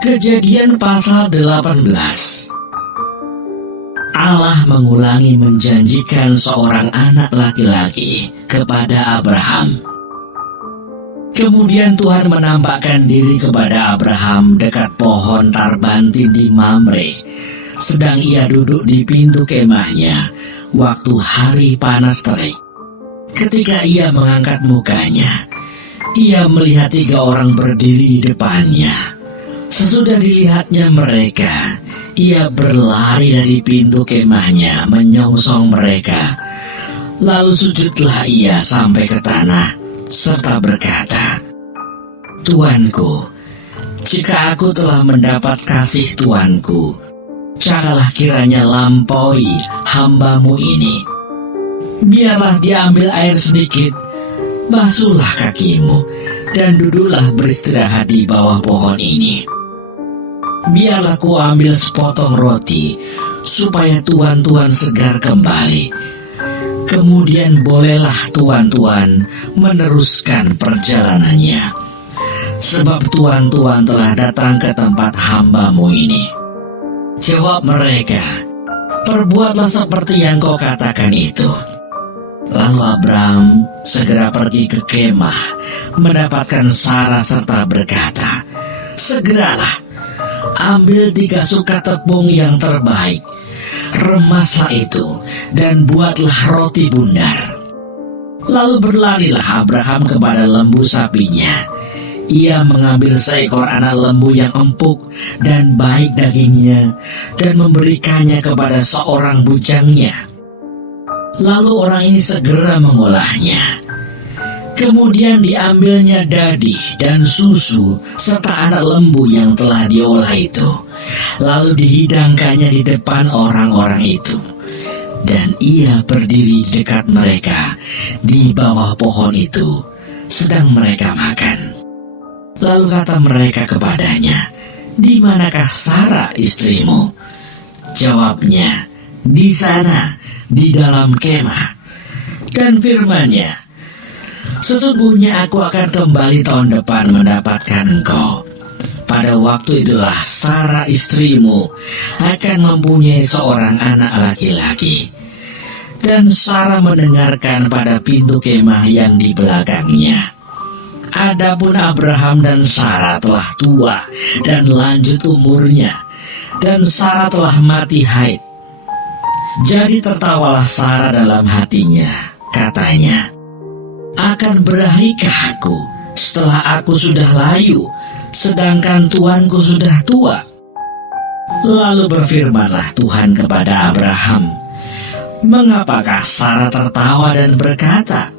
Kejadian pasal 18. Allah mengulangi menjanjikan seorang anak laki-laki kepada Abraham. Kemudian Tuhan menampakkan diri kepada Abraham dekat pohon tarbantin di Mamre, sedang ia duduk di pintu kemahnya waktu hari panas terik. Ketika ia mengangkat mukanya, ia melihat 3 orang berdiri di depannya. Sesudah dilihatnya mereka, ia berlari dari pintu kemahnya menyongsong mereka. Lalu sujudlah ia sampai ke tanah, serta berkata, "Tuanku, jika aku telah mendapat kasih Tuanku, janganlah kiranya lampaui hamba-Mu ini. Biarlah diambil air sedikit, basuhlah kakimu, dan duduklah beristirahat di bawah pohon ini. Biarlah ku ambil sepotong roti, supaya tuan-tuan segar kembali. Kemudian bolehlah tuan-tuan meneruskan perjalanannya, sebab tuan-tuan telah datang ke tempat hamba-Mu ini." Jawab mereka, "Perbuatlah seperti yang kau katakan itu." Lalu Abraham segera pergi ke kemah, mendapatkan Sarah serta berkata, "Segeralah, ambil 3 sukat tepung yang terbaik, remaslah itu, dan buatlah roti bundar." Lalu berlarilah Abraham kepada lembu sapinya. Ia mengambil seekor anak lembu yang empuk dan baik dagingnya, dan memberikannya kepada seorang bujangnya. Lalu orang ini segera mengolahnya. Kemudian diambilnya dadi dan susu serta anak lembu yang telah diolah itu, lalu dihidangkannya di depan orang-orang itu. Dan ia berdiri dekat mereka di bawah pohon itu, sedang mereka makan. Lalu kata mereka kepadanya, "Di manakah Sarah istrimu?" Jawabnya, "Di sana, di dalam kemah." Dan firman-Nya, "Sesungguhnya aku akan kembali tahun depan mendapatkan engkau. Pada waktu itulah Sarah istrimu akan mempunyai seorang anak laki-laki." Dan Sarah mendengarkan pada pintu kemah yang di belakangnya. Adapun Abraham dan Sarah telah tua dan lanjut umurnya, dan Sarah telah mati haid. Jadi tertawalah Sarah dalam hatinya, katanya, "Akan berahikah aku setelah aku sudah layu, sedangkan tuanku sudah tua?" Lalu berfirmanlah Tuhan kepada Abraham, "Mengapakah Sarah tertawa dan berkata,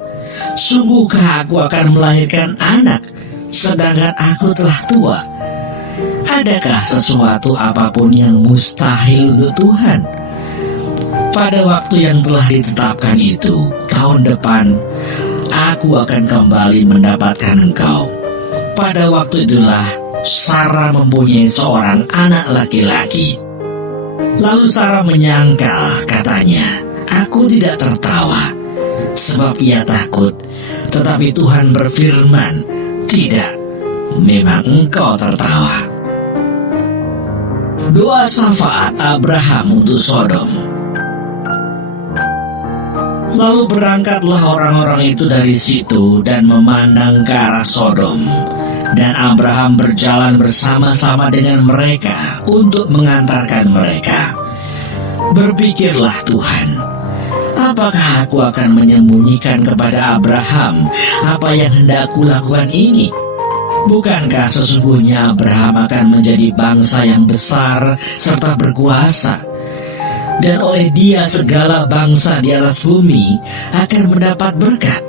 'Sungguhkah aku akan melahirkan anak, sedangkan aku telah tua?' Adakah sesuatu apapun yang mustahil untuk Tuhan? Pada waktu yang telah ditetapkan itu, tahun depan, aku akan kembali mendapatkan engkau." Pada waktu itulah Sarah mempunyai seorang anak laki-laki. Lalu Sarah menyangkal, katanya, "Aku tidak tertawa," sebab ia takut. Tetapi Tuhan berfirman, "Tidak, memang engkau tertawa." Doa syafaat Abraham untuk Sodom. Lalu berangkatlah orang-orang itu dari situ dan memandang ke arah Sodom. Dan Abraham berjalan bersama-sama dengan mereka untuk mengantarkan mereka. Berpikirlah Tuhan, "Apakah aku akan menyembunyikan kepada Abraham apa yang hendak kulakukan ini? Bukankah sesungguhnya Abraham akan menjadi bangsa yang besar serta berkuasa? Dan oleh dia segala bangsa di atas bumi akan mendapat berkat.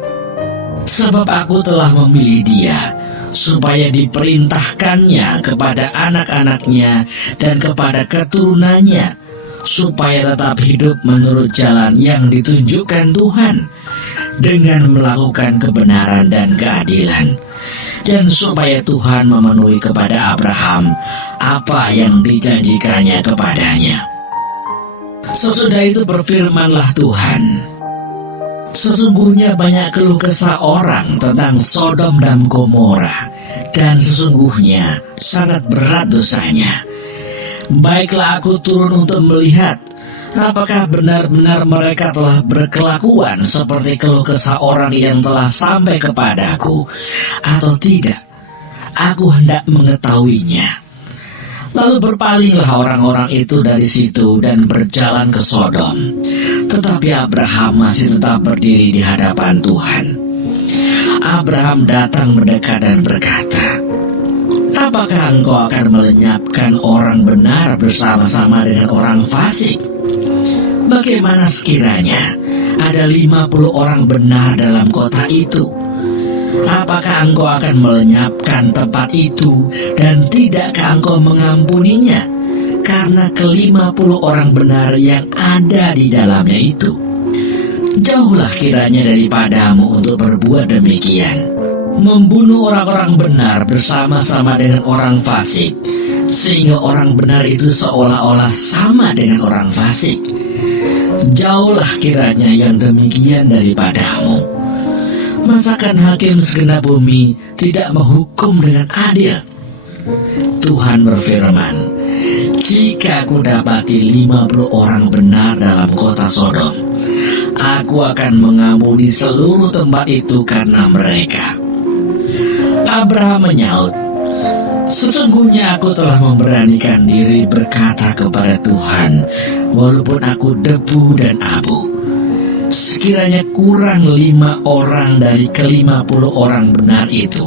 Sebab aku telah memilih dia, supaya diperintahkannya kepada anak-anaknya dan kepada keturunannya, supaya tetap hidup menurut jalan yang ditunjukkan Tuhan, dengan melakukan kebenaran dan keadilan, dan supaya Tuhan memenuhi kepada Abraham apa yang dijanjikannya kepadanya." Sesudah itu berfirmanlah Tuhan, "Sesungguhnya banyak keluh kesah orang tentang Sodom dan Gomora dan sesungguhnya sangat berat dosanya. Baiklah aku turun untuk melihat apakah benar-benar mereka telah berkelakuan seperti keluh kesah orang yang telah sampai kepadaku atau tidak. Aku hendak mengetahuinya. Lalu berpalinglah orang-orang itu dari situ dan berjalan ke Sodom. Tetapi Abraham masih tetap berdiri di hadapan Tuhan. Abraham datang mendekat dan berkata, "Apakah engkau akan melenyapkan orang benar bersama-sama dengan orang fasik? Bagaimana sekiranya ada 50 orang benar dalam kota itu? Apakah engkau akan melenyapkan tempat itu dan tidakkah engkau mengampuninya karena ke-50 orang benar yang ada di dalamnya itu? Jauhlah kiranya daripadamu untuk berbuat demikian, membunuh orang-orang benar bersama-sama dengan orang fasik, sehingga orang benar itu seolah-olah sama dengan orang fasik. Jauhlah kiranya yang demikian daripadamu. Masakan hakim segenap bumi tidak menghukum dengan adil?" Tuhan berfirman, "Jika aku dapati 50 orang benar dalam kota Sodom, aku akan mengampuni seluruh tempat itu karena mereka." Abraham menyaut, "Sesungguhnya aku telah memberanikan diri berkata kepada Tuhan, walaupun aku debu dan abu. Sekiranya kurang 5 orang dari ke-50 orang benar itu,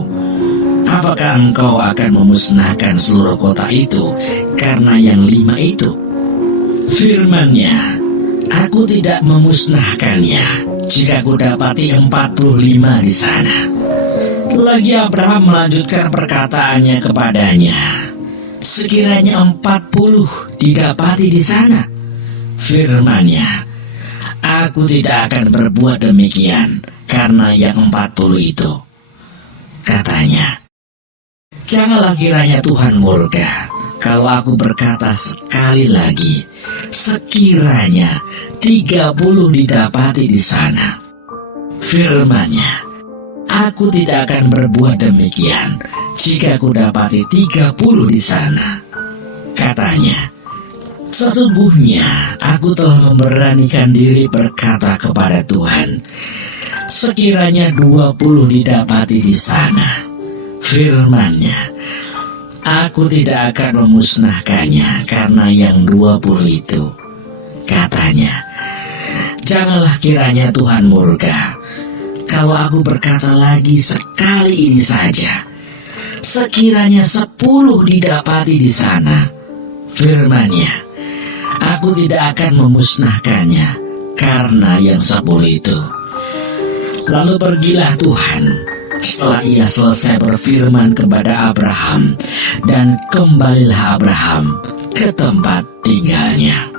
apakah engkau akan memusnahkan seluruh kota itu karena yang 5 itu?" Firman-Nya, "Aku tidak memusnahkannya jika aku dapati 45 di sana." Lagi Abraham melanjutkan perkataannya kepadanya, "Sekiranya 40 didapati di sana." Firman-Nya, "Aku tidak akan berbuat demikian karena yang 40 itu." Katanya, "Janganlah kiranya Tuhan murka kalau aku berkata sekali lagi, sekiranya 30 didapati di sana." Firman-Nya, "Aku tidak akan berbuat demikian jika aku dapati 30 di sana." Katanya, "Sesungguhnya aku telah memberanikan diri berkata kepada Tuhan, sekiranya 20 didapati di sana." Firman-Nya, "Aku tidak akan memusnahkannya karena yang 20 itu." Katanya, "Janganlah kiranya Tuhan murka kalau aku berkata lagi sekali ini saja, sekiranya 10 didapati di sana." Firman-Nya, "Aku tidak akan memusnahkannya karena yang 10 itu." Lalu pergilah Tuhan setelah ia selesai berfirman kepada Abraham, dan kembalilah Abraham ke tempat tinggalnya.